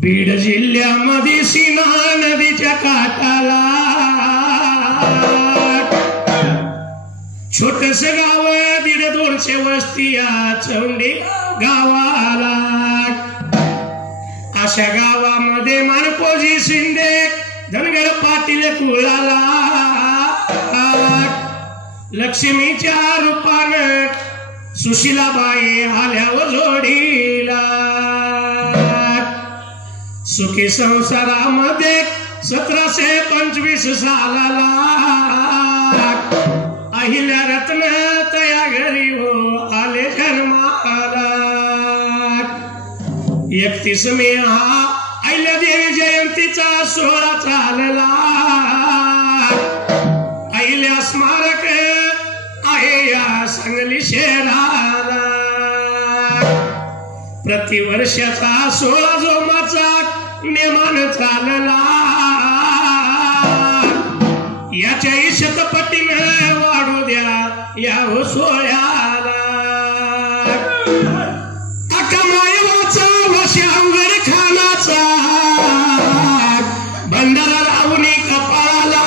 बीड जिल्ह्यामध्ये सीना नदीच्या काठाला छोटस गाव 150-200 वस्ती या चौंडी गावाला. अशा गावामध्ये मानकोजी शिंदे धनगर पाटील कुळाला लक्ष्मीच्या रूपानं सुशीलाबाई आल्यावर जोडीला. सुखी संसारामध्ये 1725 सालाला अहिल्या रत्न तया घरी हो आले जन्माला. 31 मे हा अहिल्यादेवी जयंतीचा सोहळा चालला. अहिल्या स्मारक आहे या सांगली शहराला. प्रतिवर्षाचा 16 जोमाचा नेमान चालला. याच्याही शतपटीने वाढू द्या या सोहळ्याला. अकमायवाचा वशावर खानाचा बंधारा लावणी कपाळाला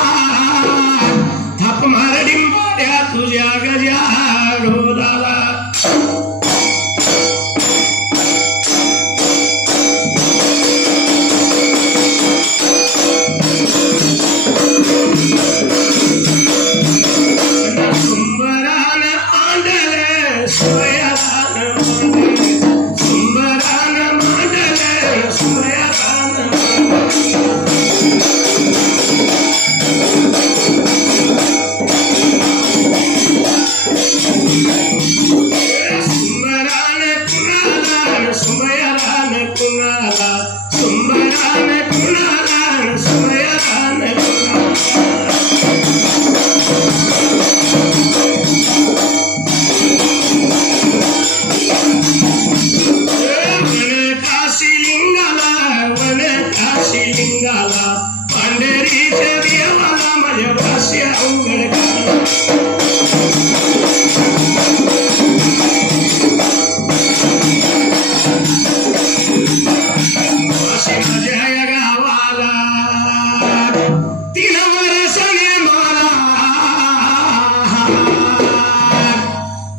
थाप मार डिंबाड्या तुझ्या गजा ढोलाला.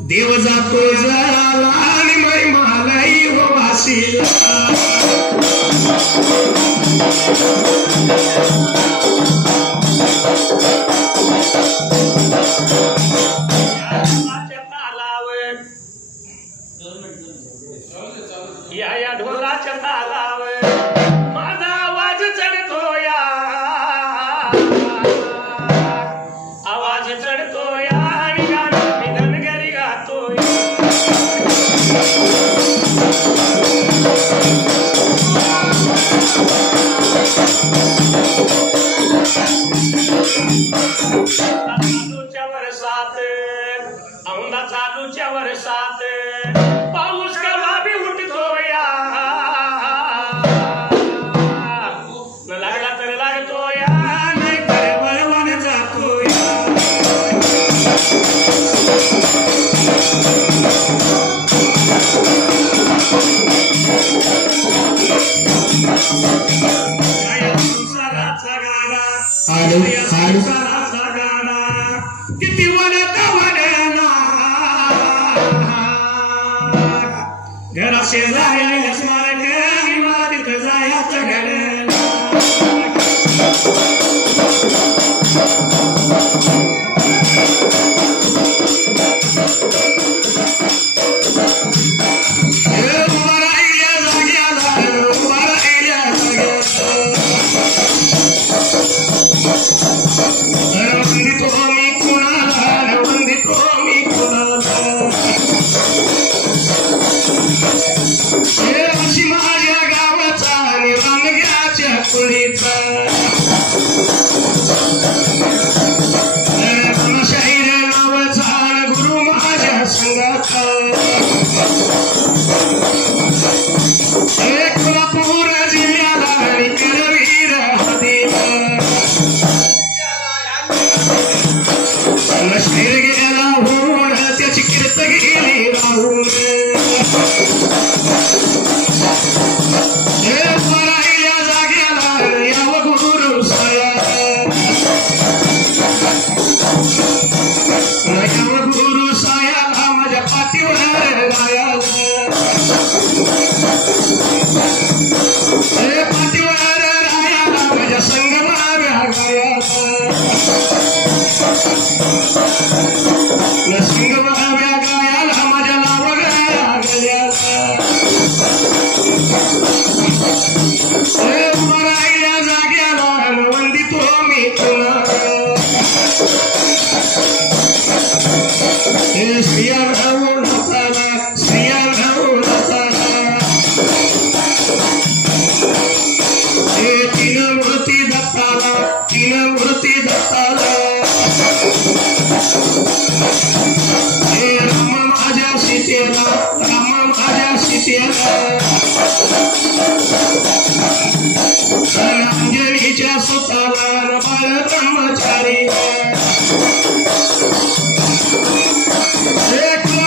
देव जातो जराला आणि मै मालाई वासीला. या ढोलाच्या तालावर माझा आवाज चढतो या. आवाज चढतो या आणि गाणं मी धनगरी गातो या. चालूच्या वर्षात औंधा चालूच्या वर्षात पाऊस कवा बी उठतो या. लागला तर लागतो या नाही तर वळवण जातो या. संसाराचा गाडा किती वडत वडना घरा शेजारी स्मारक आणि मला तिथं जायचं घडलं. Yeah. शरीर गेला होऊन त्याची कीर्त गेली राहून पराईल्या जाग्याला याव गुरु साया याव गुरु सायाला माझ्या पाठीवर राया पाठीवर रायाला माझ्या संगमाव्या गाया संगमाव्या गायाला माझ्या लावगळ्या गल्या मराईल्या जाग्याला वंदितो मी तुला स्त्रिया राहून हाताला स्त्रिया राहून हाताला तीन मूर्ती दत्ताला तीन मूर्ती दत्ताला राम माझ्या सीतेला राम माझ्या सीतेला अंजनीच्या सुताला बाळ ब्रह्मचारी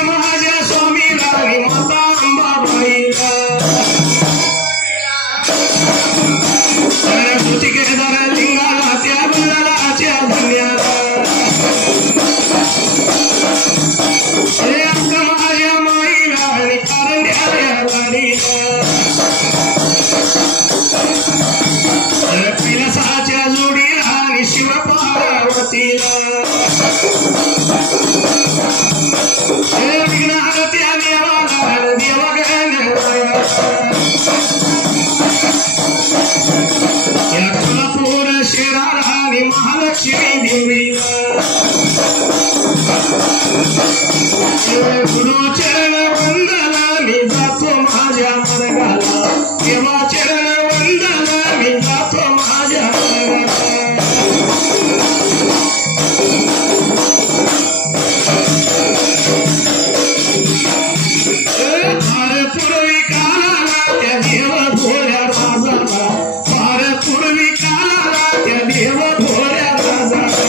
माझ्या स्वामीला आणि माता अंबाबाईला सरस्वती केदार लिंगाला त्या बलाच्या धन्याला माझ्या माईला आणि कारंड्याला गाडीला कैलासाच्या जोडीला आणि शिव पार्वतीला विघ्नहर्त्या देवाला देवगण या कोल्हापूर शहराला आणि महालक्ष्मी देवीला गुरु चरण वंदना मी जातो माझ्या मार्गाला देवा चरण वंदना मी जातो माझ्या मार्गाला पूर्वी काळाला त्या देव भोळ्या राजाला फार पूर्वी काळाला त्या देव भोळ्या राजाला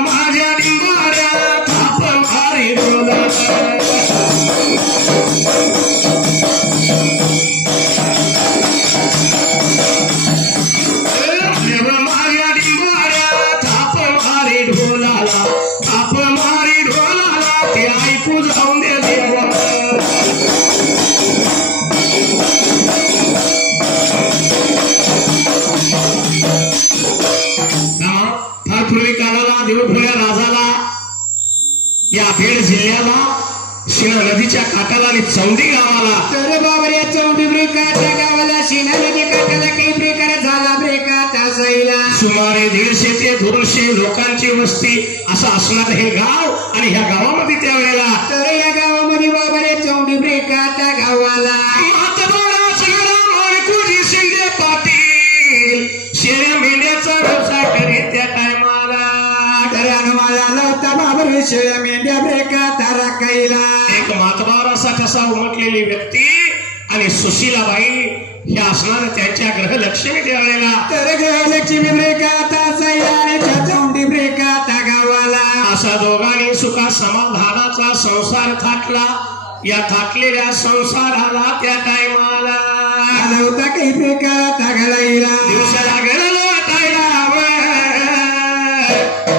माझ्या डिंबाऱ्या थाप मारी माझ्या डिंबाऱ्या थाप मारी ढोलाला थाप मारी ढोलाला ते ऐकू जाऊन दे देवा पूर्वी काळाला देवभोळ्या राजाला या बीड जिल्ह्याला शिना नदीच्या काठाला आणि चौंडी गावाला तर बाबऱ्या चौंडी ब्रेकाच्या गावाला शिना नदी काठाला काही प्रकार झाला ब्रेकाच्या साईला सुमारे 150 ते 200 लोकांची वस्ती असं असणार हे गाव आणि ह्या गावामध्ये त्यावेळेला तर या गावामध्ये बाबऱ्या चौंडी ब्रेकाच्या गावाला शिंदे पाटील शेऱ्या मेंढ्याचा व्यवसाय करे त्या टायमाला शेळ्या मेंढ्या ब्रेका तारा कैला एक मातबार असा कसा उमटलेली व्यक्ती आणि सुशीलाबाई ह्या असणार त्यांच्या ग्रहलक्ष्मी त्यावेळेला तर ग्रहलक्ष्मी ब्रेका तासाईला आणि चौंडी ब्रेका त्या गावाला असा दोघांनी सुखा समाधानाचा संसार थाटला या थाटलेल्या संसाराला त्या टायमाला नव्हता काही ब्रेका तागाला दिवसाला गेला लोटायला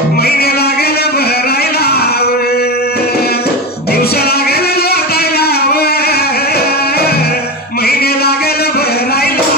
महिने लागेल भरायला दिवसाला गेलं लोटायला महिने लागेल भरायला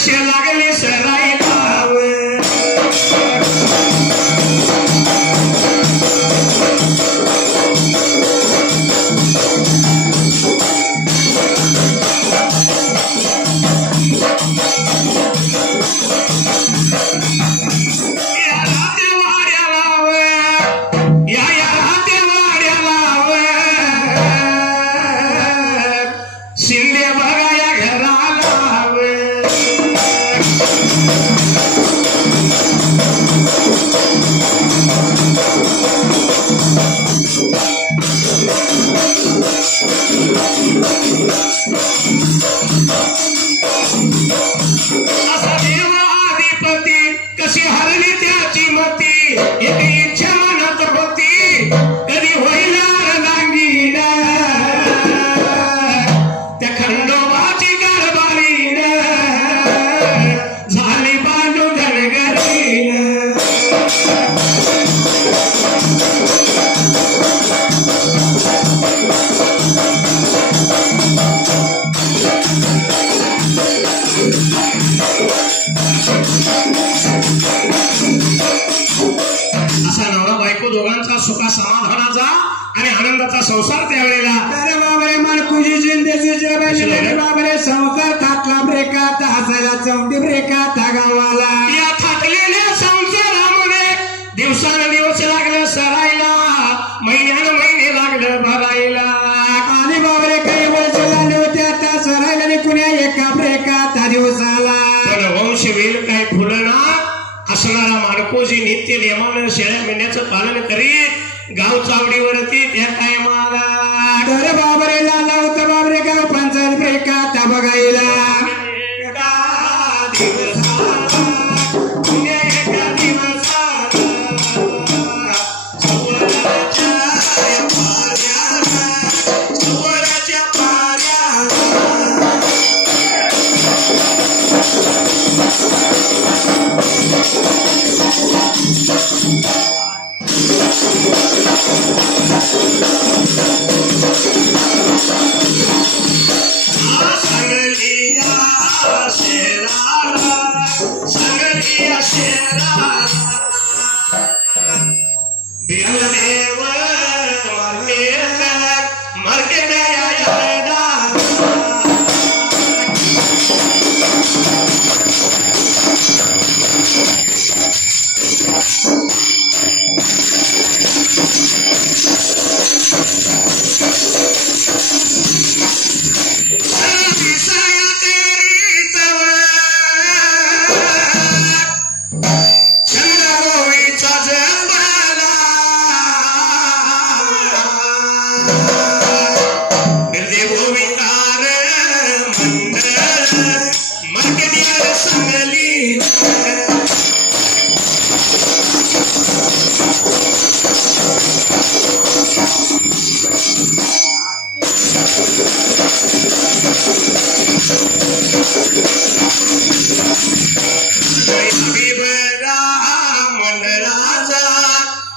कशी लागली सराईला कशी हरली त्याची मती एक इच्छा मनात होती कधी होईल रंगीन त्या खंडोबाची गरबारीन झाली बांधू घरघरीन असा नवरा बायको दोघांचा सुखा समाधानाचा आणि आनंदाचा संसार त्यावेळेला अरे बाबरे माणकुजी जिंदेची जबाबदारी बाबरे संसार थाटला ब्रेकात हसायला चौंटी ब्रेकात गावाला या थाटलेल्या संसारामध्ये दिवसानुदिवस लागलं सरायला महिन्यानं महिने लागलं भरायला आणि बाबरे काही वर्ष झाले होते आता सरायला आणि कुण्या एका ब्रेकात दिवसाला पण वंशवेल काय फुलना असणारा माणकोजी नित्य नियमानं शेळ्या मेंढ्याचं पालन करीत गाव चावडीवरती त्या काय माला तर बाबरे लाला होता बाबरे गाव पंचायत ब्रेकात बघायला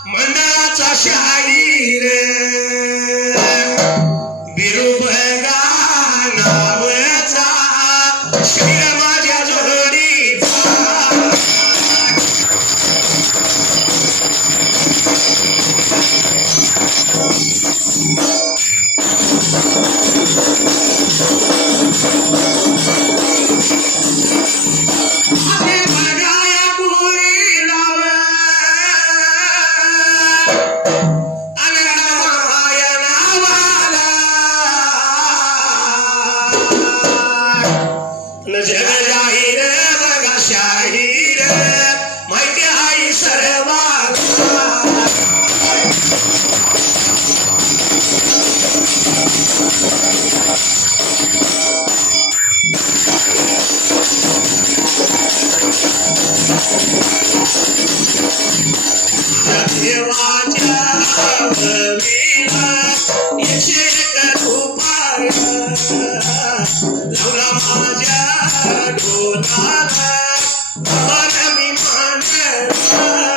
मंडळाचा शाहीर बिरुबगा नावाचा शिर माझ्या जोडीचा जग जाहीर बघा शाहीर माहिती आई सर्वांना देवाच्या बळीला एकशे एक उपाय लावला माझ्या डोलाला मन मी मानला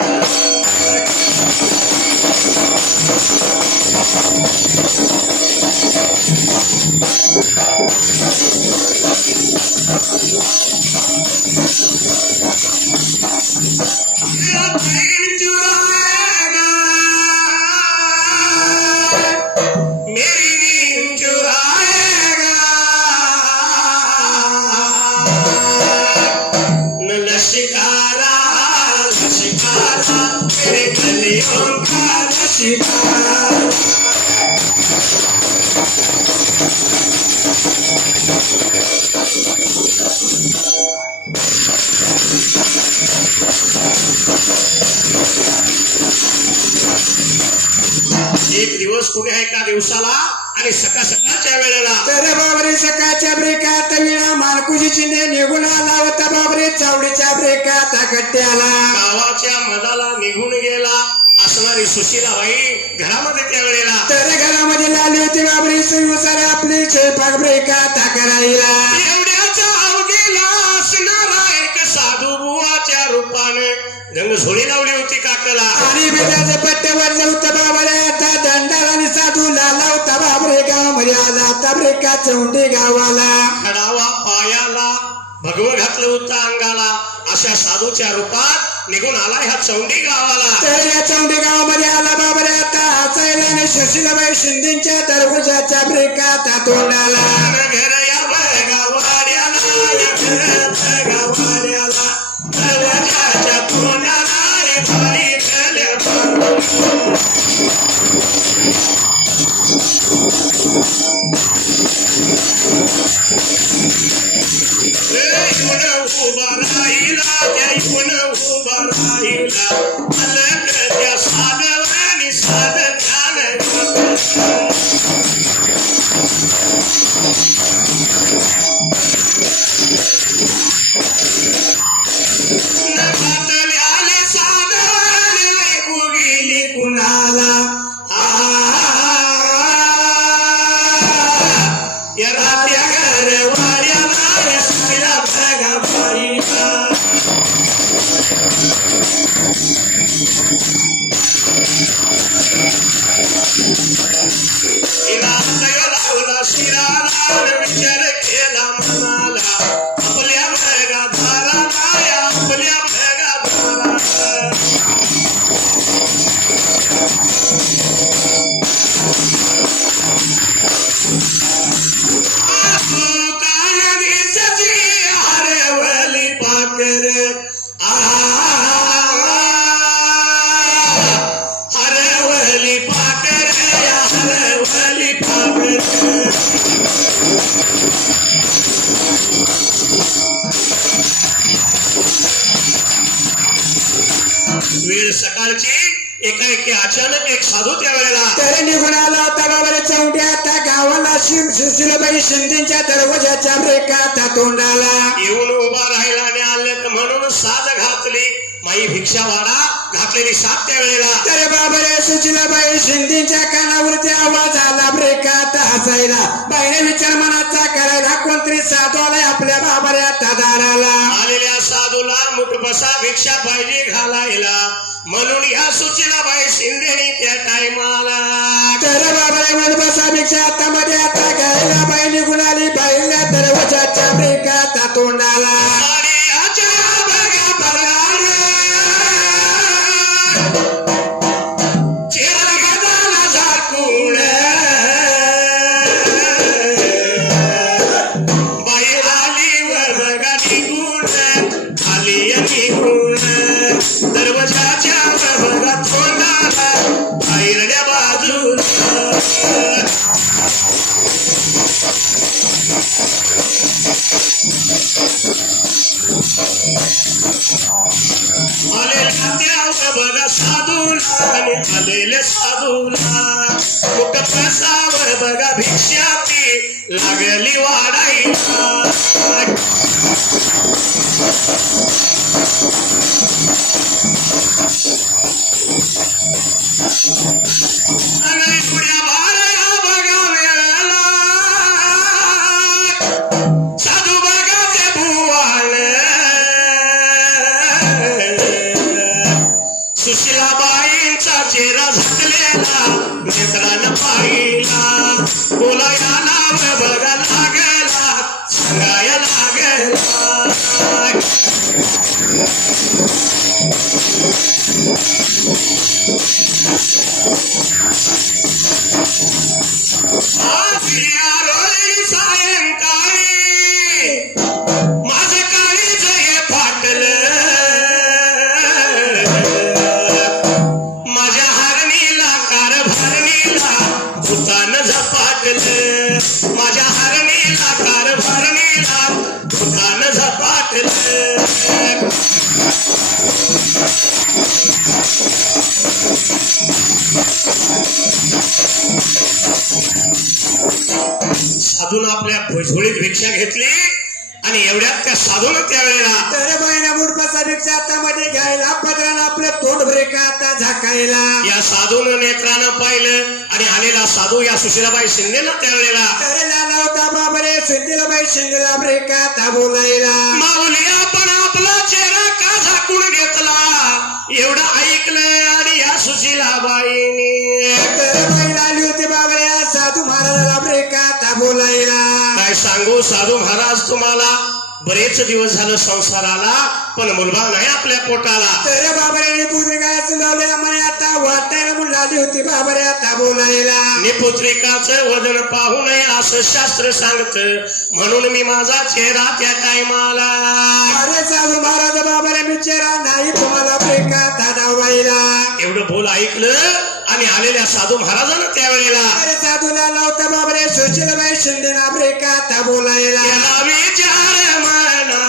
एक दिवस कुठे आहे का दिवसाला आणि सकाळच्या वेळेला तर बाबरे सकाळच्या ब्रेकात विणा मानकुजी चिंदे निघून आला होता बाबरे चावडीच्या ब्रेकात गट्ट्याला गावाच्या मधाला निघून गेला असणारी सुशीलाबाई घरामध्ये त्या वेळेला तर घरामध्ये लावली होती बाबरी सुरुसार आपली स्वयंपाक ब्रेकात करायला एवढ्याच्या अवधीला असणारा एक साधू बुवाच्या रूपाने रंगझोळी लावली होती काकाला आणि बेदाचे पट्ट्यावर होता बाबरे आता दंडाला आणि साधू लाला होता बाबरे गावामध्ये आला आता ब्रेका चौंडी गावाला खडावा पायाला भगवं घातलं होतं अंगाला अशा साधूच्या रूपात निघून आला ह्या चौंडी गावाला तर या चौंडी गावामध्ये आला बाबरे आता हसायला आणि सुशीलाबाई शिंदेच्या दरवाजाच्या ब्रेकात तोंडाला घर या गावाड्याला गावाड्याला दरवाजाच्या तोंडाला रे भाई उभा राहिला त्या उभा राहिला अलग त्या साधवानी साध ज्ञान साधवाने ऐकू गेली कुणाला या रात्या घर वाड्याला सगळ्या भगा बाईला लावला शिराला विचार केला मनाला आपल्या भगा धाराला आपल्या भगा धाराला हरवली पाकर हरवली पाकर हरवली पाकर वेळ सकाळची एकाएकी अचानक एक साधू त्या वेळेला तर निघून आला होता बाबा चौंड्या त्या गावाला सुशीलाबाई शिंदेच्या दरवाजाच्या ब्रेकात तोंडाला येऊन उभा राहिला आणि आलं म्हणून साध घातली माई भिक्षा वाडा घातलेली साथ त्या वेळेला तर बाबा सुशीलाबाई शिंदेच्या कानावरती आवाज आला ब्रेकात हसायला बाईने विचार मनाचा करायला कोणतरी साधू आलाय आपल्या बाबऱ्या दाराला आलेल्या साधूला मुठबसा भिक्षा पाहिजे घालायला म्हणून या सुशीलाबाई शिंदेनी त्या टायमाला तर बाबा मुठबसा भिक्षा आता मध्ये आता घ्यायला बाई निघून आली बाईला दरवाजाच्या ब्रेकात तोंडाला दरवाजाच्या तोंडाला बाहेरल्या बाजूला आलेल्या बघा साधूला आणि आलेल्या साधूला मुठ प्रसावर बघा भिक्षा ती लागली वाढायला आणि पुढ्या बाळा बघा वेळाला साधू बघा ते भुवाळ सुशीलाबाईंचा चेहरा झाकलेला नेत्रानं पाहिला बोलायला बघा लागला सांगायला सायंकाळी माझं काळीज हे फाटलं, माझ्या हरणीला कारभारणीला भूतानं झपाटलं, माझ्या हरणीला कारभारणीला भूतानं झपाटलं. साधून आपल्या भुजबुळीत भिक्षा घेतली आणि एवढ्यात त्या साधून त्यावेळेला तर बाईना बुडपाचा भिक्षा हातामध्ये घ्यायला पदरानं आपलं तोंड ब्रेका आता झाकायला. या साधून नेत्रानं पाहिलं आणि आलेला साधू या सुशीलाबाई शिंदेना त्यावेळेला तर लाला होता बाबरे सुशीलाबाई शिंदेला ब्रेका आता बोलायला. माऊली आपण आपला चेहरा का झाकून घेतला एवढं ऐकलं आणि या सुशीलाबाईने तर बाईला आली होती बाबरे साधू महाराजाला ब्रेका आता बोलायला. काय सांगू साधू महाराज तुम्हाला बरेच दिवस झालं संसाराला पण मुलगा नाही आपल्या पोटाला. तर बाबऱ्याने पुत्रिकाचं लावलं म्हणे आता वाटायला म्हणून आली होती बाबरे आता बोलायला. पुत्रिकाचं वजन पाहू नये असं शास्त्र सांगत म्हणून मी माझा चेहरा त्या टायमाला. अरे साधू महाराज बाबरे मी चेहरा नाही तुम्हाला ब्रेका आता दावायला. एवढं बोल ऐकलं आणि आलेल्या साधू महाराजांना त्यावेळेला अरे साधूला लावता बाबरे सुशीलाबाई शिंदेना ब्रेका आता बोलायला. त्याला विचार म्हणाला,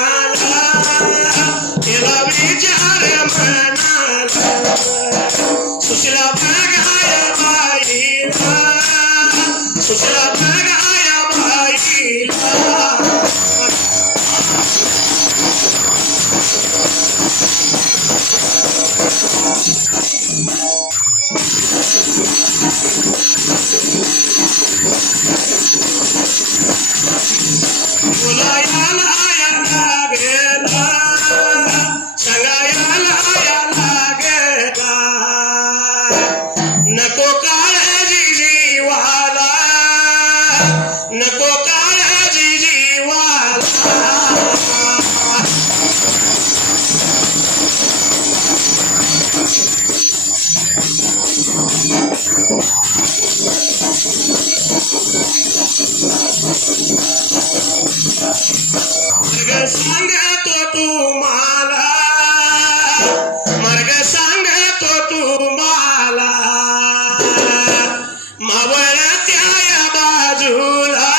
त्याला विचार म्हणाला सुशीला बघाया बाईला, सुशीला बघाया बाईला. बोलायला लागला, सांगायला लागला, नको काळजी जीवाला, नको काळजी जीवाला. मार्ग सांगतो तुम्हाला, मार्ग सांगतो तुम्हाला, मावळ त्या बाजूला,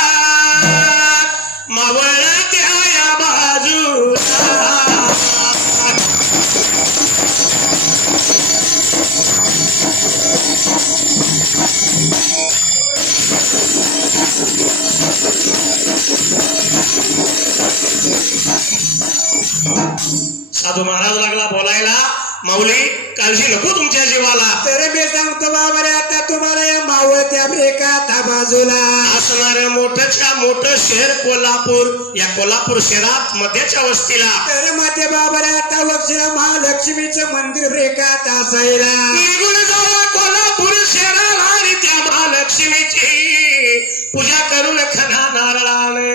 मावळ त्या बाजूला. साधू महाराज लागला बोलायला, माऊली काळजी नको तुमच्या जीवाला. तर मी सांगतो बाबरे आता तुम्हाला या मावळत्या ब्रेका आता बाजूला असणारं मोठंच्या मोठं शहर कोल्हापूर, या कोल्हापूर शहरात मध्याच्या वस्तीला तर मध्ये बाबरे आता वक्षीला महालक्ष्मीचं मंदिर ब्रेका आता असायला. निघून जावा कोल्हापूर शहराला आणि त्या महालक्ष्मीची पूजा करून खना नारळाने.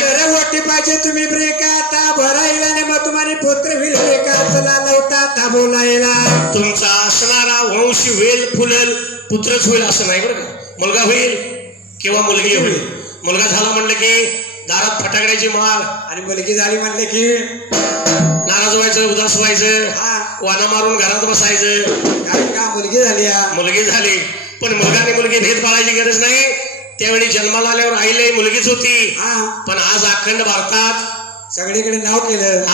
तर वटी पाहिजे तुम्ही ब्रेका आता भरायला आणि मग तुम्हाला पुत्र होईल ब्रेका चला लवता आता बोलायला. तुमचा असणारा वंश वेल फुलल, पुत्रच होईल असं नाही बरं का. मुलगा होईल किंवा मुलगी होईल. मुलगा झाला म्हणलं की दारात फटाकड्याची माळ आणि मुलगी झाली म्हणले की नाराज व्हायचं, उदास व्हायचं, वाना मारून घरात बसायचं. कारण का मुलगी झाली मुलगी झाली पण मुलगा आणि मुलगी भेद पाळायची गरज नाही. त्यावेळी जन्माला आल्यावर आईला मुलगीच होती, पण आज अखंड भारतात सगळीकडे नाव केलं.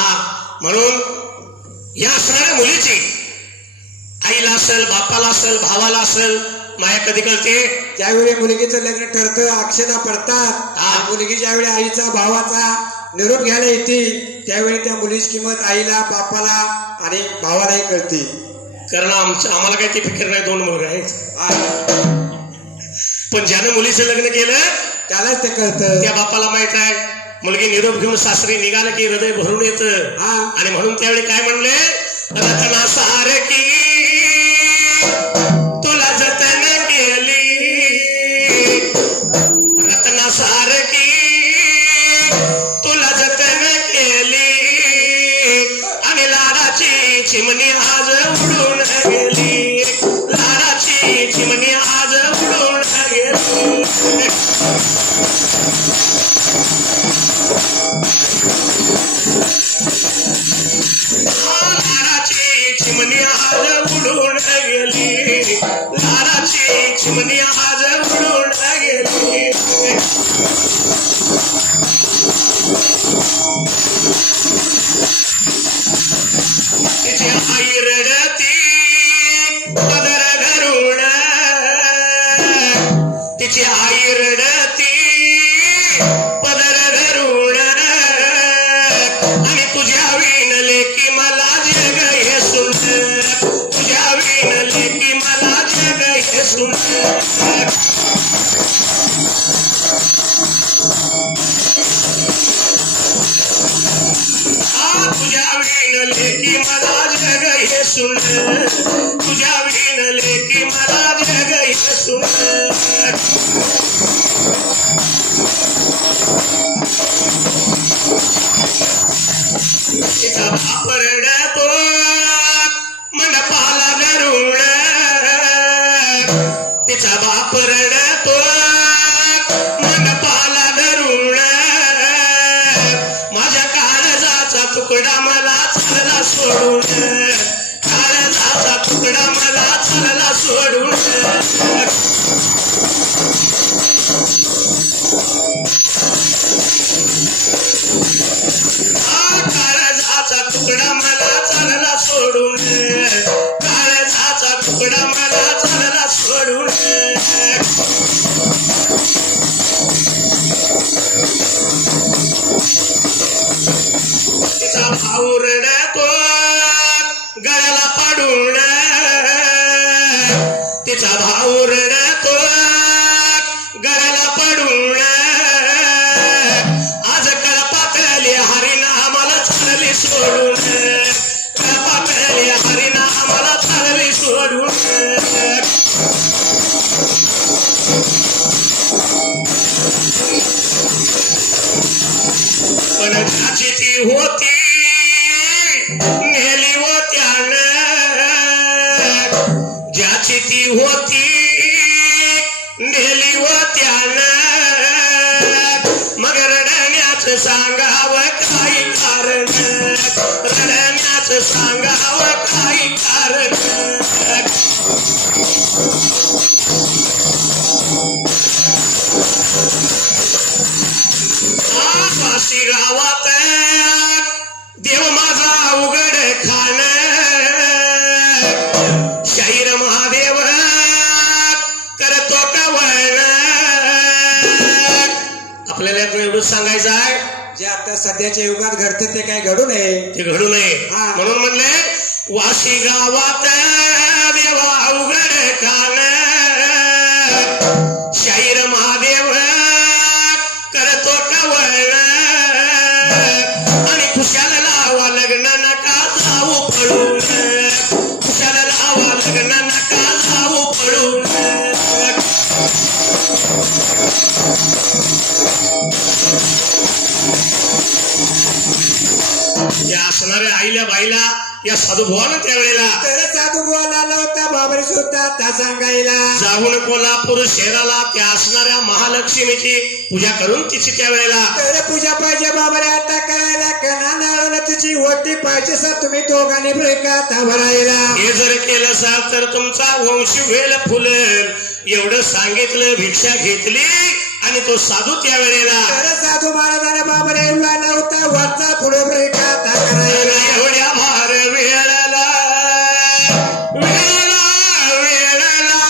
म्हणून या असणाऱ्या मुलीची आईला असेल, बापाला असेल, भावाला असेल माया कधी कळते ज्यावेळी मुलगीचं लग्न ठरतं, अक्षता पडतात. मुलगी ज्यावेळी आईचा भावाचा निरोप घ्यायला येते त्यावेळी त्या मुलीची किंमत आईला, बापाला आणि भावालाही कळते. कारण आम्हाला काही ती फिकीर नाही, 2 मुलगे आहेत. पण ज्यानं मुलीचं लग्न केलं त्यालाच ते कळतं. त्या बापाला माहित आहे मुलगी निरोप घेऊन सासरी निघालं की हृदय भरून येतं. आणि म्हणून त्यावेळी काय म्हणले, रत्ना सारखी तुला जतन केली, रत्ना सारखी तुला जतन केली आणि चिमणी आज उडून गेली, लाडाची चिमणी आज उडून गेली. लाडाची चिमणी आज उडून गेली, लाडाची चिमणी आज उडून गेली. तिची आई रडती पदर धरून, तिची आई रडती पदर धरून, आणि तुझ्या विणले की मला जग हे सुन, तुझ्या विणले की मला जग हे सुन. तुझ्या विणले की मला जग हे सुन, तुझ्या विणले की मला जग हे सुन. तिचा बाप रडतो मंडपाला धरून, तिचा बाप रडतो मंडपाला धरून, माझ्या काळजाचा तुकडा मला चालला सोडून, काळजाचा तुकडा मला चालला सोडून. काळजाचा तुकडा मला चालला सोडून, काळजाचा तुकडा मला चालला सोडून. तिचा भाऊ रडतो गळ्याला पाडून, तिचा भाऊ रडतो गळ्याला पाडून, आज कळपातली हरिण आम्हाला चालली सोडून, कळपातली हरिण आम्हाला चालली सोडून. पण ज्याची ती होती नेली होत्यानं, ज्याची ती होती नेली होत्यानं, मग रडण्याचं सांगावं काही कारण, रडण्याचं सांगावं काही कारण. वाशी गावात देव माझा उघड खान, शाहीर महादेव करतो कवळ. आपल्याला एवढं सांगायचं आहे, जे आता सध्याच्या युगात घडतं ते काय घडू नये, ते घडू नये. म्हणून म्हणले वाशी गावात देवा उघड खान, शाहीर महादेव करतो कवळ, आणि खुशाल लावा लग्न नका जाऊ पळून, खुशाल लावा लग्न नका जाऊ पळून. या असणाऱ्या आईला बाईला या साधुभावानं त्यावेळेला साधुभावाला आला होता बाबरी सुद्धा त्या सांगायला, जाऊन कोल्हापूर शहराला त्या असणाऱ्या महालक्ष्मीची पूजा करून तिची त्यावेळेला तर पूजा पाहिजे बाबरे आता करायला, कणा नाळाला तुझी ओटी पाहिजे सर तुम्ही दोघांनी ब्रेकात भरायला. हे जर केलं सर तर तुमचा वंश वेल फुलेल, एवढं सांगितलं. भिक्षा घेतली आणि तो साधू त्यावेळेला तर साधू महाराजाने बाबरे एवढा नव्हता वरचा पुढे ब्रेकात करायला. एवढ्या भार वेळाला वेळाला वेळाला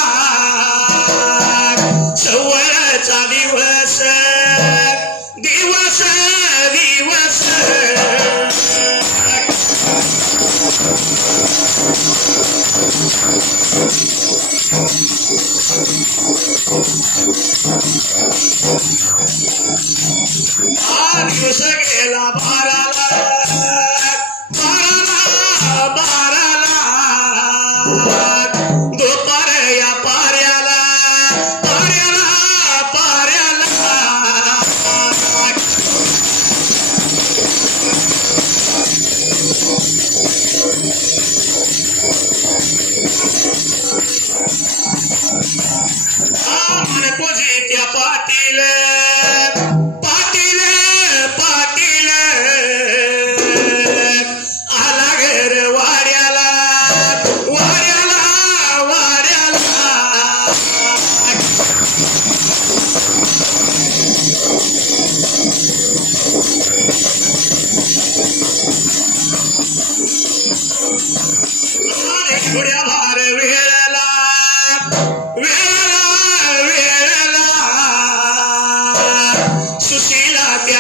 सवयचा दिवस दिवस दिवस. दिवस गेला बाराला बाराला बाराला, दुपार या पाऱ्याला पाऱ्याला पाऱ्याला.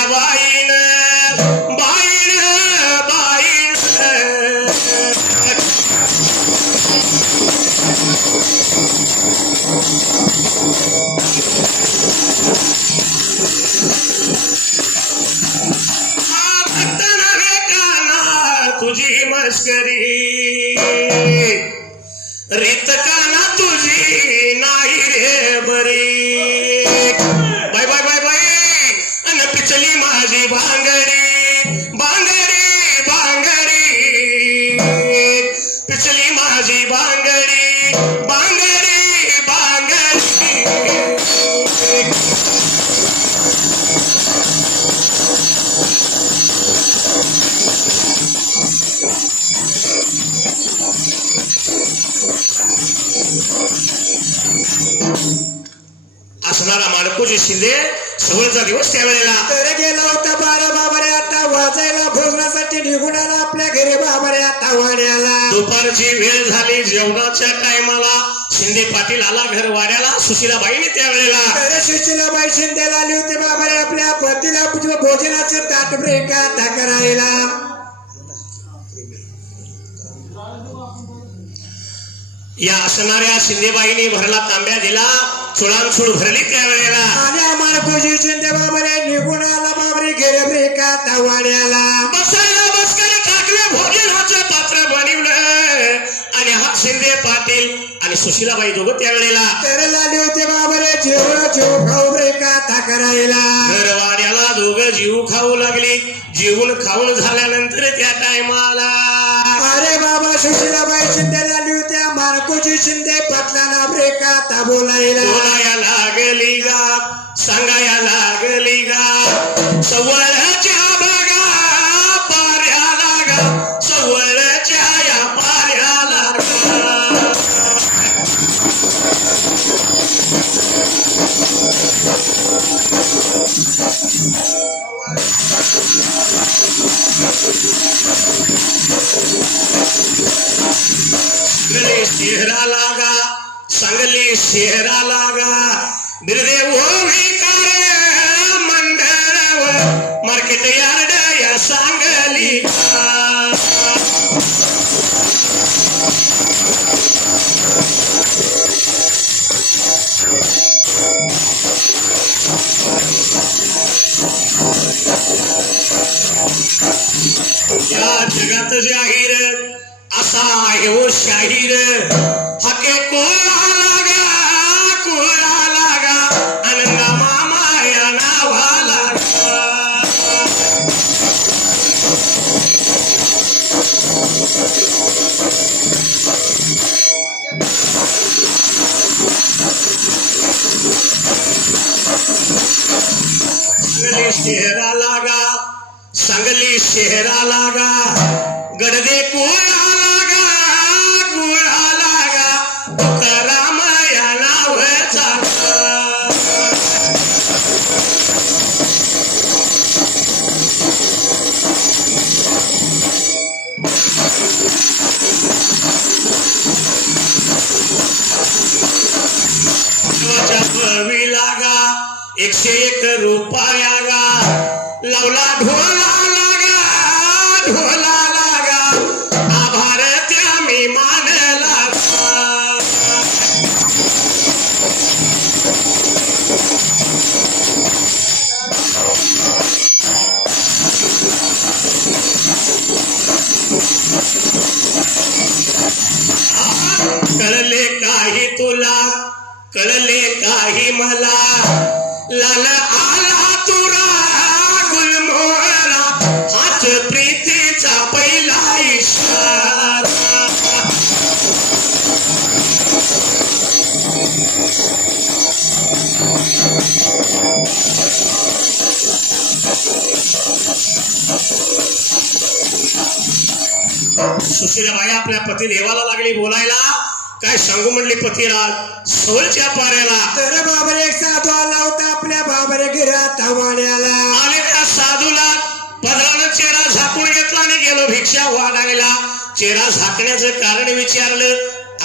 त्या बाईन तुझी मस्करी रीत काना तुझी नाही रे बरी बाय बाय बाय बाय अन पिचली माझी भांगडी भांगडी भांगडी पिचली माझी भांगडी भांगडी भांगडी असणारा माणकोजी शिंदे सवळचा दिवस त्यावेळेला तर गेला होता 12 बाबरे आता वाजायला भोजनासाठी निघून आला आपल्या घरी बाबरे आता वाड्याला दुपारची वेळ झाली जेवणाच्या टायमाला शिंदे पाटील आला घर वाड्याला सुशीलाबाईने त्यावेळेला तर सुशीलाबाई शिंदेला आली होती बाबरे आपल्या पतीला भोजनाचं ताट ब्रेका करायला या असणाऱ्या शिंदेबाईने भरला तांब्या दिला चुळांचुळ भरली त्यावेळेला आणि माणकोजी शिंदे बाबरे निघून आला बाबरे घरी ब्रेका वाड्याला बसायला बसकर टाकले भोजनाचं पात्र बनवलं आणि हा शिंदे पाटील आणि सुशीलाबाई दोघं त्यावेळेला तर लागले होते बाबरे जीव खाऊ ब्रेका करायला घरवाड्याला दोघं जीव खाऊ लागली जीवन खाऊन झाल्यानंतर त्या टायमाला अरे बाबा सुशीलाबाई शिंदे लागली होत्या माणकोजी शिंदे पाटलांना ब्रेका बोलायला लागली गा सांगाया लागली गा सवळच्या बघा पाऱ्याला गा सवळच्या या पाऱ्याला शहरा लागा सांगली शहरा लागा बिरदे भिकार मंडळावर मार्केट यार्ड या सांगली या जगात जाहीर असा आहे वो शाहीर हके कोळा लागा अनंगा मामा या नावाला सांगली शहरा लागा सांगली शहरा लागा गडदे कोळा लागा तुकाराम या नावाचा पवी लागा 101 रुपया गा लावला ढोला लागा आभार त्या मी मानला कळले काही तुला कळले काही मला लाल आला तुरा गुलमोहरा हाच प्रीतीचा पहिला इशारा सुशीलाबाई आपल्या पती देवाला लागली बोलायला काय सांगू म्हणली पतीराज सवलच्या पाऱ्याला तर बाबरे एक साधू आला होता आपल्या बाबरे घरात वाड्याला आणि त्या साधूला पदरानं चेहरा झाकून घेतला आणि गेलो भिक्षा वाढायला चेहरा झाकण्याचं कारण विचारलं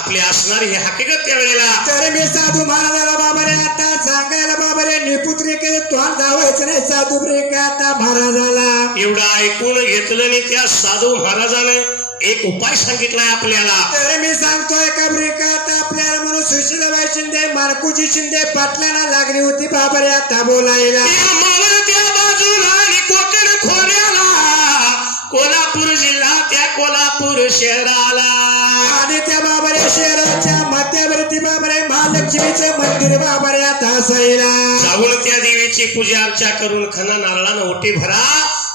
आपली असणारी ही हकीकत त्यावेळेला. तर मी साधू महाराजाला बाबा रे आता सांगायला बाबा रे निपुत्रिके तोंड धावायचं नाही साधू रे का आता महाराजाला. एवढं ऐकून घेतलं आणि त्या साधू महाराजानं एक उपाय सांगितलाय आपल्याला. तर मी सांगतोय का रे का आता आपल्याला म्हणून सुशीलाबाई शिंदे मारकुजी शिंदे पाटलांना लागली होती बाबा रे आता बोलायला. त्या बाजूला आणि कोकण खोऱ्याला कोल्हापूर जिल्हा त्या कोल्हापूर शहराला आणि त्या बाबरे शहराच्या मध्यवर्ती बाबरे महालक्ष्मीचं मंदिर बाबरे आता असायला. जाऊन त्या देवीची पूजा अर्चा करून खना नारळानं ओटी भरा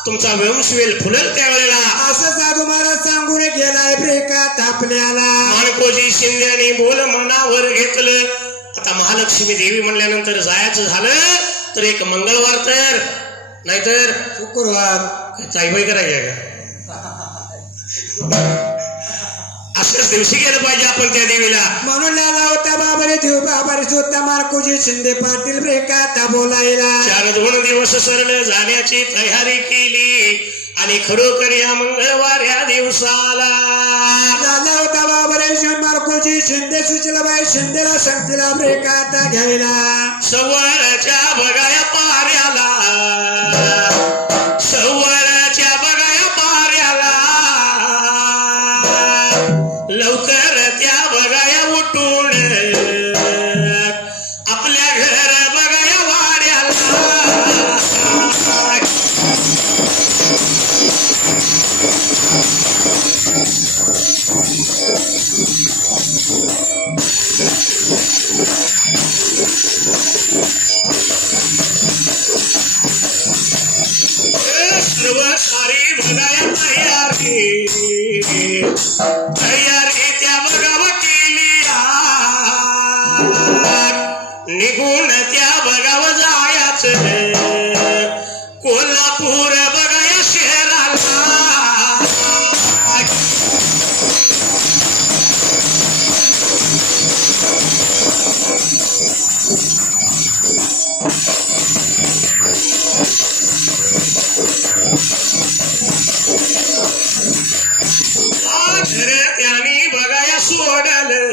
तुमचा वंशवेल फुलेल त्यावेळेला. असं साधू महाराज सांगून गेलाय ब्रेकात आपल्याला. माणकोजी शिंद्याने बोल मनावर घेतलं. आता महालक्ष्मी देवी म्हणल्यानंतर जायचं झालं तर एक मंगळवार तर नाहीतर शुक्रवार चाईबाई करायची का अशाच दिवशी गेलं पाहिजे आपण त्या देवीला. म्हणून लाला होता बाबारे देव बाबारे होता मारकुजी शिंदे पाटील ब्रेकात बोलायला. 4 दिवस सरळ जाण्याची तयारी केली आणि खरोखर या मंगळवार या दिवसाला लाला होता बाबारे मारकुजी शिंदे सुशीलाबाई शिंदेला शक्तीला ब्रेकात घ्यायला. सवरच्या बघाया पाऱ्याला सवरच्या बघाया पाऱ्याला लवकर त्या बघाया उठून आपल्या घर बघाया वाड्याला. सर्व सारी बघाया तयारी तयारी त्या बघाव केली निघून त्या बघाव जायचं कोल्हापूर बघाया शहराला. घर त्याने बघाया सोडलं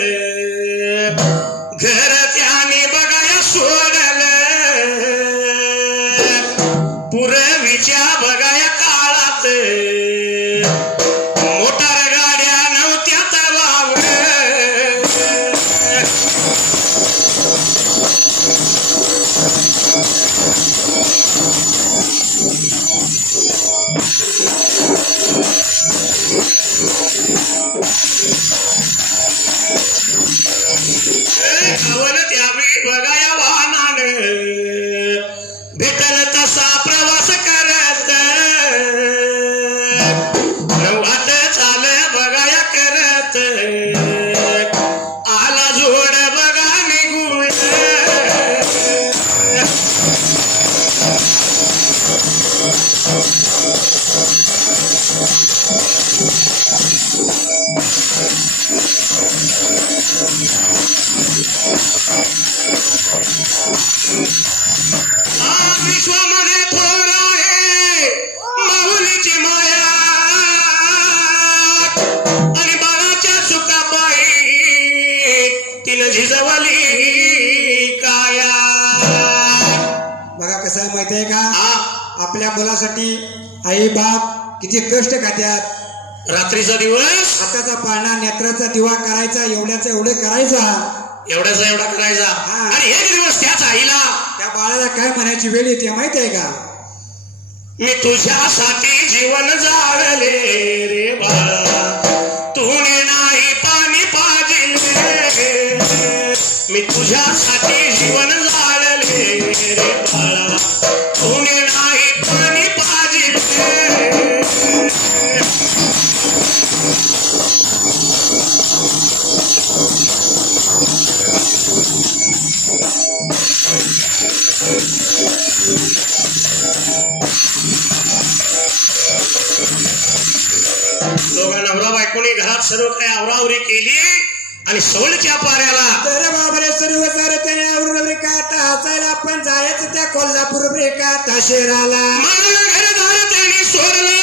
घर त्याने बघाया सोडलं पूर्वीच्या बघाया काळात मोटार गाड्या नव्हत्या तवावर. गावल त्यावेळी बघाया वाहनानं भेटल तसा प्रवास करत वाट चाल बघाया करत आला जोड बघा निघून. विश्वामध्ये थोर आहे माऊलीची माया आणि बाळाच्या सुखापायी तिनं झिजवली काया. बघा कसं आहे माहितीये का आपल्या मुलासाठी आई बाप किती कष्ट खात्यात. रात्रीचा दिवस हाताचा पाळणा नेत्राचा दिवा करायचा एवढ्याचा एवढे करायचा एवढ्याचा एवढा करायचा आणि एक दिवस त्याच आईला त्या बाळाला काय म्हणायची वेळ येते माहिती आहे का. मी तुझ्यासाठी जीवन जाळले रे बाळा तूने नाही पाणी पाजिले. मी तुझ्यासाठी जीवन जाळले रे बाळा तूने नाही पाणी पाजिले. दोघा नवरा बायकोनी घरात सर्व काही आवरावरी केली आणि सवलच्या पाऱ्याला तर बाबरे सर्व सारे त्याने आवरून ब्रेकात हसायला आपण जायचं त्या कोल्हापूर ब्रेकात शहराला. घरदार त्यांनी सोडलं.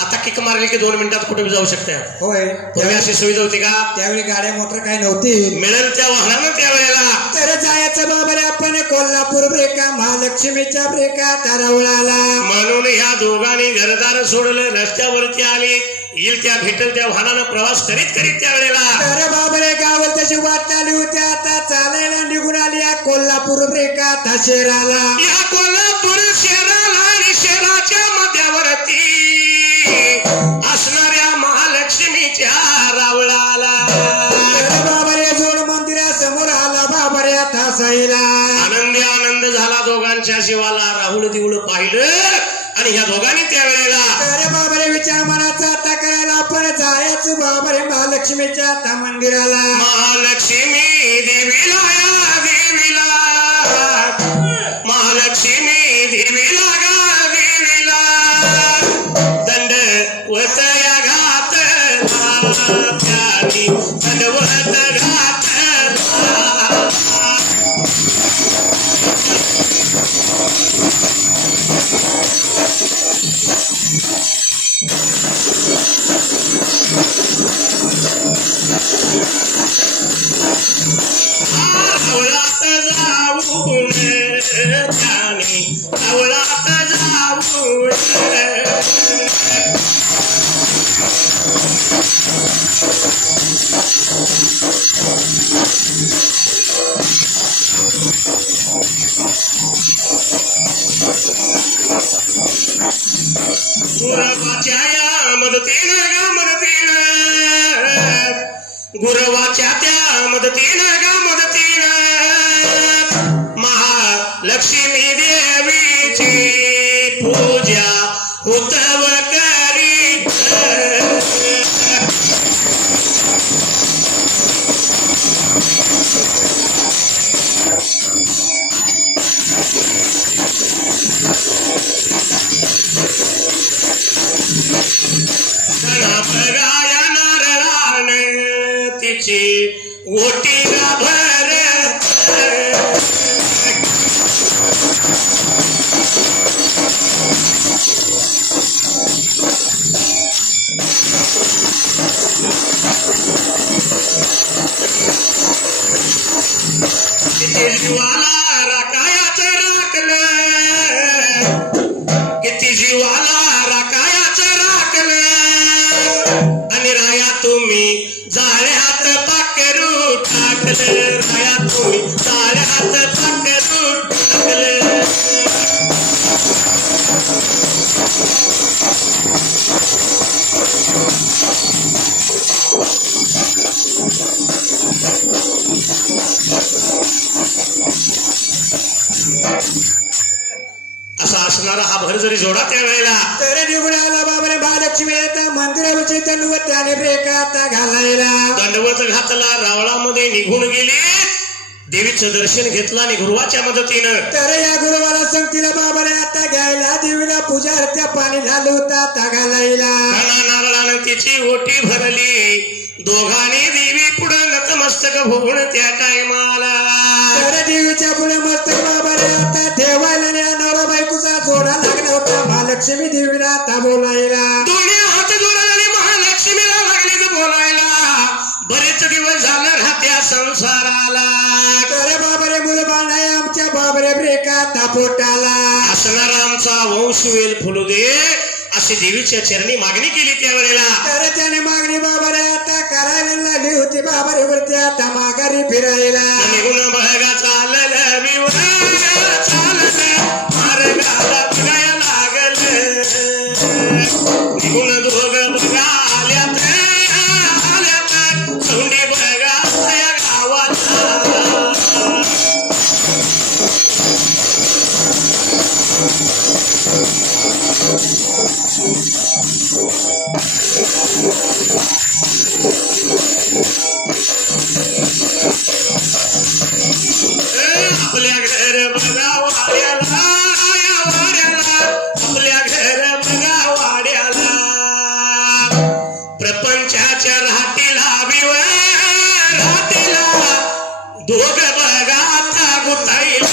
आता किक मारली की 2 मिनिटात कुठे जाऊ शकते. होय पूर्वी अशी सुविधा होती का? त्यावेळी गाड्या मोटर काही नव्हती. मिळेल त्या वाहनानं त्यावेळेला तर जायचं बाबा आपण कोल्हापूर ब्रेका महालक्ष्मीच्या ब्रेका तारावळाला. म्हणून ह्या दोघांनी घरदार सोडलं, रस्त्यावरती आली. येईल त्या भेटल त्या वाहनानं प्रवास करीत करीत त्यावेळेला तर बाबरे गावात तशी वाट आली होती. आता चालायला निघून आली या कोल्हापूर ब्रेका शहराला. या कोल्हापूर शहराला आणि शहराच्या मध्यावरती असणाऱ्या महालक्ष्मीच्या रावळाला बाबरे जोड मंदिरासमोर आला बाबऱ्या तासाईला. आनंद झाला दोघांच्या जीवाला. राहुल दिवळ पाहिलं आणि ह्या दोघांनी त्यावेळेला अरे बाबरे विचार मनाचा आता करायला आपण जायचं बाबरे महालक्ष्मीच्या त्या मंदिराला. महालक्ष्मी देवीला या देवीला, महालक्ष्मी देवीला गा देवीला, दंडवत या घातला त्यानी, दंडवत घातला. आवळात जाऊन त्याने, आवळात जाऊन गुरवाच्या या मदतीनं गा मदतीनं, गुरवाच्या त्या मदतीनं गा मदतीनं महालक्ष्मी देवीची पूजा होतव करीत. बघाया नारळान तिची ओटीला भरत. किती जीवाला राखायाचं राखलं, किती जीवाला राखायाचं राखलं. आणि राया तुम्ही जाळ्यात पाकरू टाकलं, राया तुम्ही जाळ्यात पाकरू टाकलं. असा असणारा हा भरजरी जोडा त्यावेळेला तर निघून आला बाबरे महालक्ष्मी मंदिरावरची दंडवत त्याने ब्रेका आता घालायला. दंडवत घातला, रावळामध्ये निघून गेली. देवीचं दर्शन घेतलं आणि गुरुवाच्या मदतीनं तर या गुरुवाला संगतीला बाबाने आता घ्यायला देवीला पूजा हत्या पाणी झालं होतं आता घालायला. नारळानं तिची ओटी भरली. दोघांनी देवी पुढे नतमस्तक होऊन त्या टायमाला तर देवीच्या पुढे मस्तक बाबाने आता ठेवायला नवरा बायकोचा जोडा लागला होता महालक्ष्मी देवीला आता बोलायला. दोन्ही हात जोडले महालक्ष्मीला लागले बोलायला. बरेच दिवस झालं राहत्या संसाराला. तर बाबरे मुलबाण आहे आमच्या बाबरे ब्रेका तापोटाला. असणारा आमचा वंश वेल फुलू दे अशी देवीच्या चरणी मागणी केली त्यावेळेला. तर त्याने मागणी बाबारे आता करायला लागली होती बाबारेवरती आता माघारी फिरायला. निघून बघा चाललं विवाह चाललं मार्गाला बघायला लागलं. निघून दोघं बघा आल्यात आल्यात सोंडी बघा या गावाला. आपल्या घर बघा वाड्याला या वाड्याला, आपल्या घर बघा वाड्याला. प्रपंचाच्या राहतीला बिव राहतीला दोघ बघा आता गुताईला.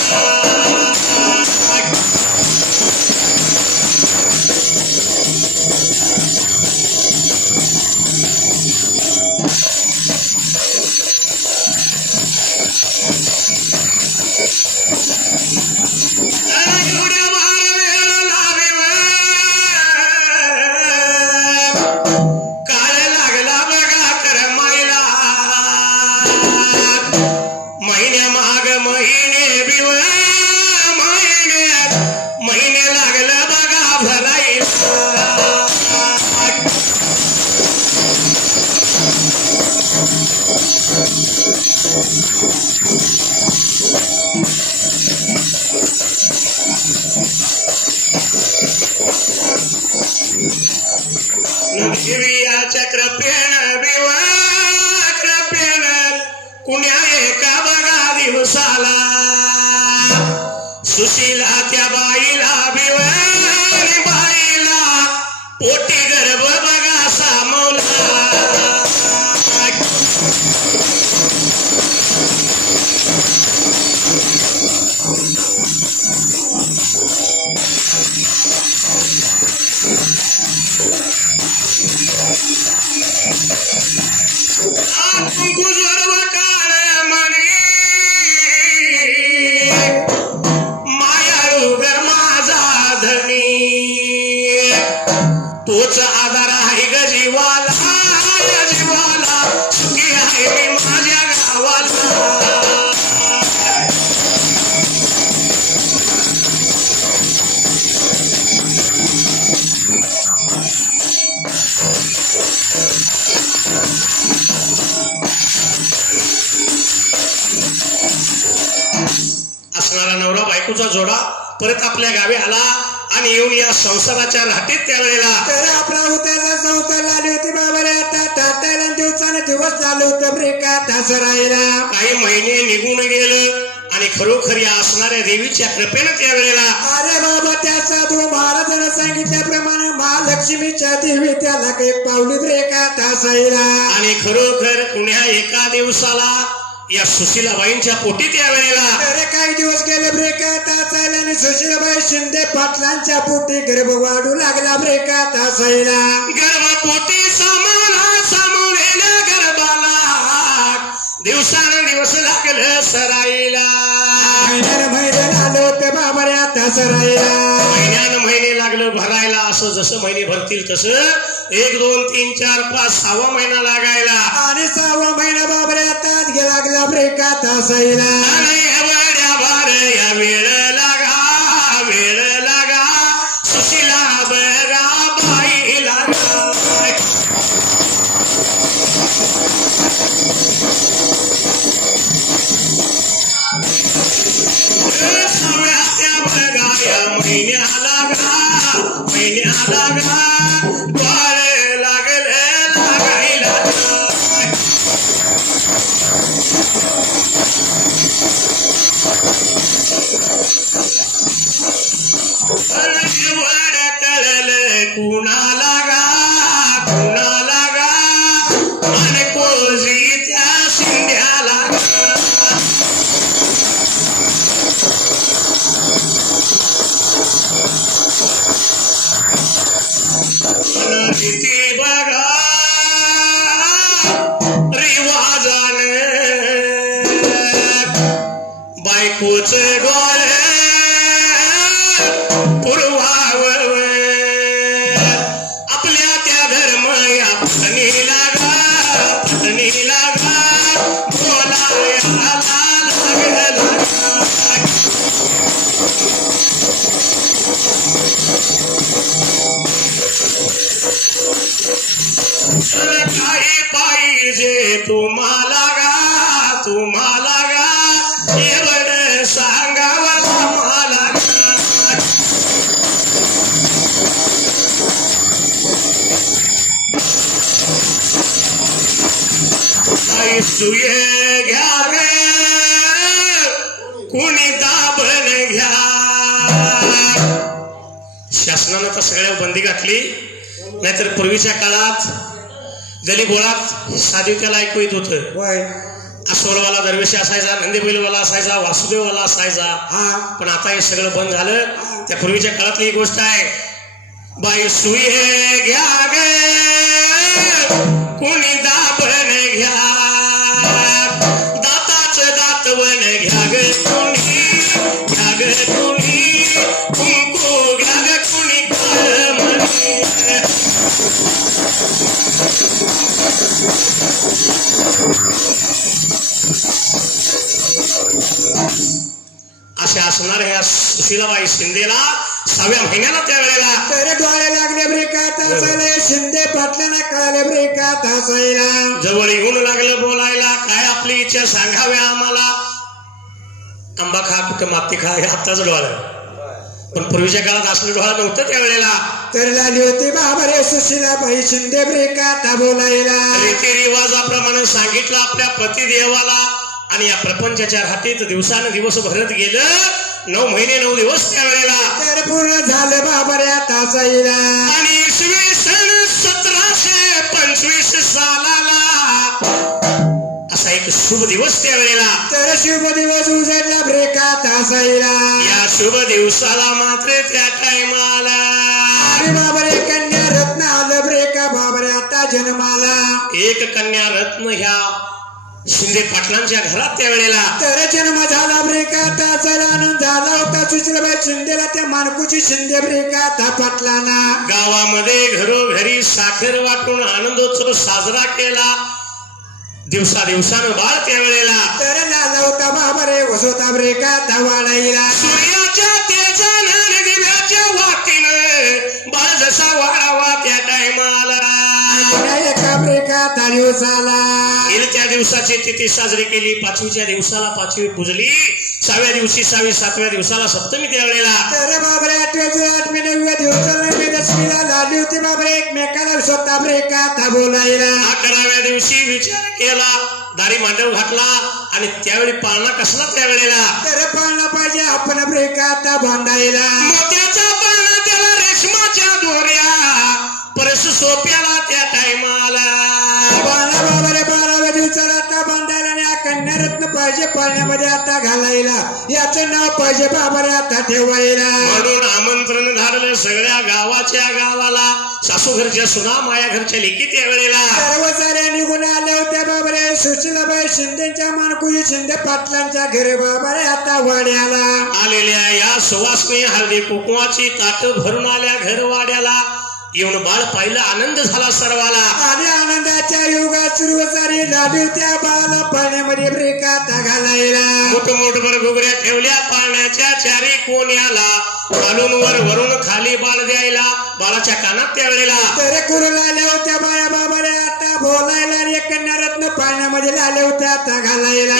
देवीच्या कृपेनं कृपेनं कुण्या एका बघा दिवसाला सुशीला त्या बाईला बाईला पोटी गर्भ बघा सामवला गुजर काळ म्हणे मायाळू ग माझा धनी तोच आधार आहे ग जीवाला सुखी आहे मी माझ्या गावाला असणारा नवरा बायकोचा जोडा परत आपल्या गावी आला आणि येऊन या संसाराच्या राहटीत त्यावेळेला तर आपला उतरला संसार आली होती बाबा रे आता तात्याला दिवसाने दिवस चालू होतं ब्रेका तास राहिला काही महिने निघून गेलं आणि खरोखर या असणाऱ्या देवीच्या कृपेनं त्यावेळेला अरे बाबा त्या साधू महाराजांना सांगितल्याप्रमाणे महालक्ष्मीच्या देवी त्याला काही पावली ब्रेका तास राहिला आणि खरोखर पुण्या एका दिवसाला या सुशीलाबाईंच्या पोटी त्यावेळेला अरे काही दिवस गेले ब्रेका तास आला आणि सुशीलाबाई शिंदे पाटलांच्या पोटी गर्भ वाढू लागला ब्रेका तास आला गर्भपोटी सामोरेला गर्भाला दिवसानुदिवस लागलं सराईला महिन्यानं आलं होतं बाबा रे आता सराईला महिने लागलं भरायला असं जसं महिने भरतील तसं 1 2 3 4 5 6वा महिना लागायला आणि 6वा महिना बाबा रे आता लागला ब्रेका तासाईला या वेळ लागा सुशीला बघा बाई लागा सावळ्याच्या बघा या महिन्या लागा द्वार लागले लागायला कुणाला गा आणि कोजी त्या शिंद्याला रीती बघा रिवाजाने बायकोचे डोळे पुरवाव आपल्या त्या धर्म या पत्नीला बोलायला लागला काही पाहिजे तुम्हाला गा एवढं सांगावं मला काही सुये घ्या गे कुणी दाबण घ्या शासनानं तर सगळ्या बंदी घातली नाहीतर पूर्वीच्या काळात गलीबोळात साधी त्याला ऐकू येत होतं अस्वरवाला दरवेशी असायचा नंदीबैलवाला असायचा वासुदेववाला असायचा पण आता हे सगळं बंद झालं त्या पूर्वीच्या काळातली ही गोष्ट आहे बाई सुये घ्या गे कोणी दाबण घ्या दाताचं दातवण घ्या ग कुणी कुंकू घ्या ग कुणी काळ म्हणे अशा असणाऱ्या ह्या सुशीलाबाई शिंदेला 6व्या महिन्याला त्यावेळेला तर डोळे लागले ब्रेका तासाले शिंदे पाटलांना कळाले ब्रेका तासायला जवळ येऊन लागलं बोलायला काय आपली इच्छा सांगाव्या आम्हाला आंबा खा कुठं माती खा हे आत्ताच डोळा पण पूर्वीच्या काळात असलं डोळा नव्हतं त्यावेळेला. तर लाली होती बाबरे सुशीलाबाई शिंदे ब्रेकात बोलायला. रीतिरिवाजाप्रमाणे सांगितलं आपल्या पतिदेवाला आणि या प्रपंचाच्या हातीत दिवसानुदिवस भरत गेलं. 9 महिने 9 दिवस त्यावेळेला. तर पूर्ण झालं बाबऱ्या तासाईला. आणि इसवी सन 1725 सालाला असा एक शुभ दिवस त्यावेळेला. तर शुभ दिवस उजडला ब्रेकात तासाईला. या शुभ दिवसाला मात्र त्या टायमाला अरे बाबरे कन्या रत्न आलं ब्रेका बाबरे आता जन्माला. एक कन्या रत्न ह्या शिंदे पाटलांच्या घरात त्यावेळेला. तर जन्म झाला ब्रेकात तासाला. आनंद झाला होता सुशीलाबाई शिंदेला त्या मानकुची शिंदे ब्रेकात पाटलांना. गावामध्ये घरोघरी साखर वाटून आनंदोत्सव साजरा केला. दिवसानं बाळ त्यावेळेला. तर लाला होता बाबरे वसोता ब्रेकात वाढाईला. सूर्याच्या तेजानं दिव्याच्या वातीनं बाळ जसा वाढावा त्या टायमाला. एका ब्रेकात दिवसाला. त्या दिवसाची तिथी साजरी केली. 5वीच्या दिवसाला 5वी पूजली. 6व्या दिवशी 6वी, 7व्या दिवसाला सप्तमी त्यावेळेला. तर बाबरे 8व्या 9व्या दिवसाला दशमीला लाली होती बाबरे एकमेकाला स्वतः ब्रेकात बोलायला. 11व्या दिवशी विचार केला, दारी मांडव घातला आणि त्यावेळी पाळणा कसला त्यावेळेला. तर पाळणा पाहिजे आपण ब्रेकात बांधायला. मोत्याचा पाळणा त्याला रेशमाच्या दोऱ्या परस सोप्याला त्या टायमाला. पाळणा बाबरे 12व्या दिवसाला आता बांधायला. आणि कन्या रत्न पाहिजे पाळण्यामध्ये आता घालायला. याचं नाव पाहिजे बाबरे आता ठेवायला. म्हणून आमंत्रण धाडलं सगळ्या गावाच्या गावाला. सासू घरच्या सुना, माया घरच्या लेकी त्यावेळेला. सर्व साऱ्या निघून आल्या होत्या बाबरे सुशीलाबाई शिंदेच्या मानकुजी शिंदे पाटलांच्या घरी बाबरे आता वाड्याला. आलेल्या या सुवासनी हळदी कुंकवाची ताट भरून आल्या घर वाड्याला. येऊन बाळ पाहिलं, आनंद झाला सर्वाला. आणि आनंदाच्या युगात सुरू सारी लाली त्या बाळाला पाण्यामध्ये ब्रेकात घालायला. मोठमोठभर घुगऱ्या ठेवल्या पाळण्याच्या चारी कोण्याला. खालून वरून खाली बाळ द्यायला बाळाच्या कानात त्यावेळेला. तर करून आल्या होत्या बाया बाबारे आता बोलायला. आणि कन्या रत्न पाण्यामध्ये लाल्या होत्या आता घालायला.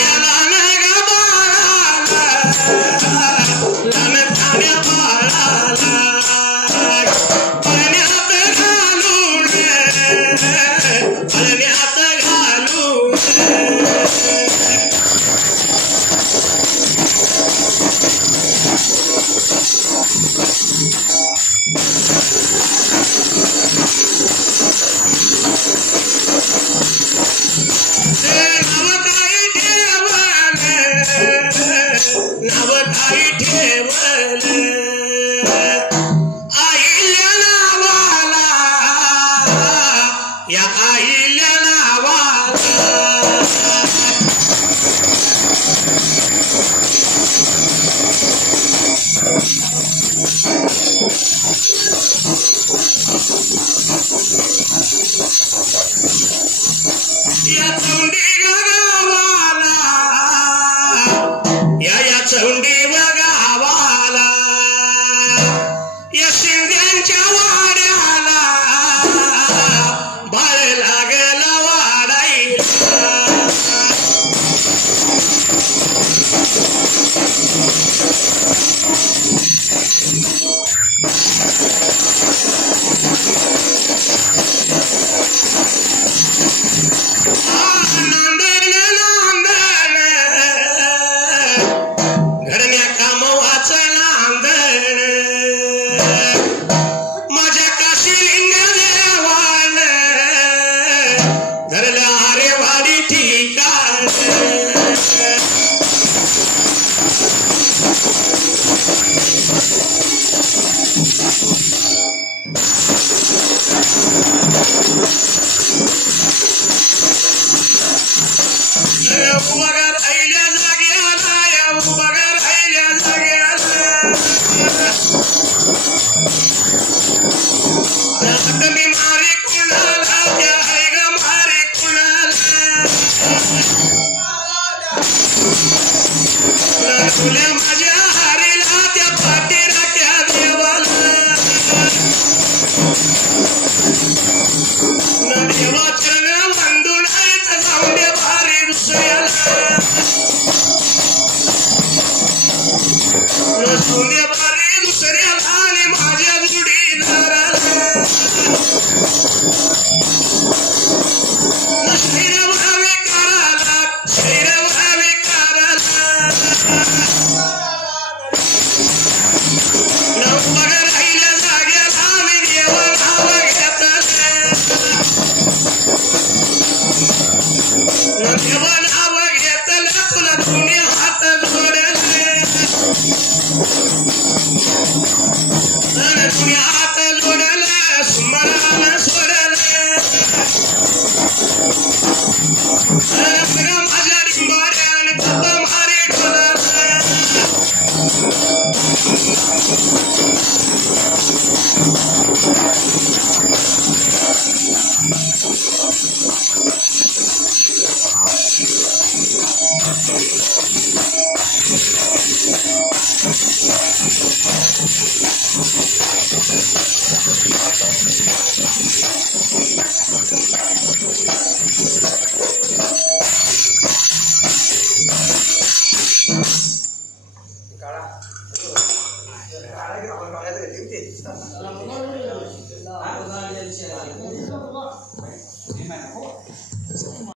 देवा नाव घेतलं तुला दोन्ही हात जोडले दोन्ही हात जोडले सुमराला सोडले माझ्या डिंबाऱ्या आणि तप मारे ढोला काळा